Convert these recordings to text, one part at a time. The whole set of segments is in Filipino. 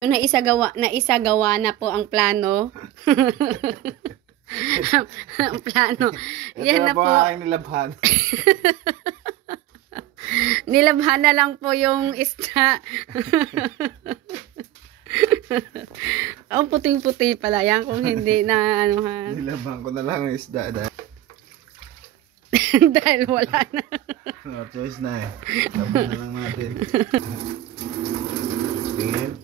Naisagawa na po ang plano. Ang plano. Yan na po. Nilabhan. Nilabhan na lang po yung isda. Ang puting-puti pala yan kung hindi na ano ha. Nilabhan ko na lang ang isda dahil. Dahil wala na. No choice na eh. Laban na lang natin. Tingin.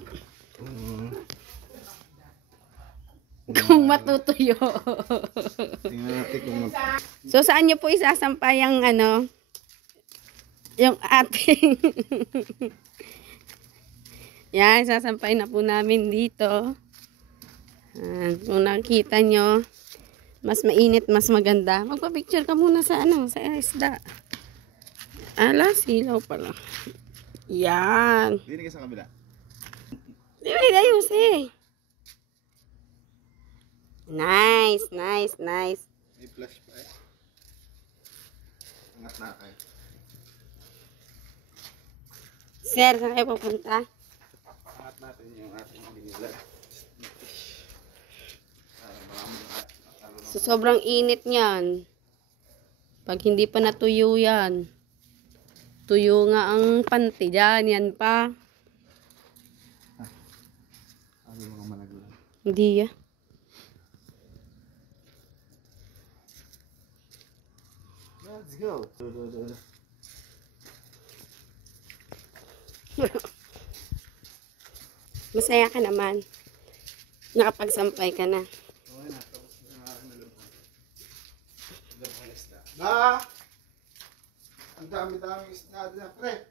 Kung matutuyo. Tingnan natin kung So saan nyo po isasampay ang ano? Yung ating yan, sasampay na po namin dito. Kung nakita nyo, mas mainit, mas maganda. Magpa-picture ka muna sa ano, sa isda. Ala, silaw pala. Yan. Dini ka sa kabila. Di ba, ayos eh. Nice, nice, nice. May flash pa eh. Angat na kayo. Sir, saan kayo pupunta? Angat natin yung ating binila. So, sobrang init niyan. Pag hindi pa natuyo yan. Tuyo nga ang panty dyan. Yan pa. Ano yung mga malaglag? Hindi ya. Let's go. Masaya ka naman. Nakapagsampay ka na. Okay na. Tapos na nilabhan. Nilabhan isda. Na! Ang dami-dami isda na pre.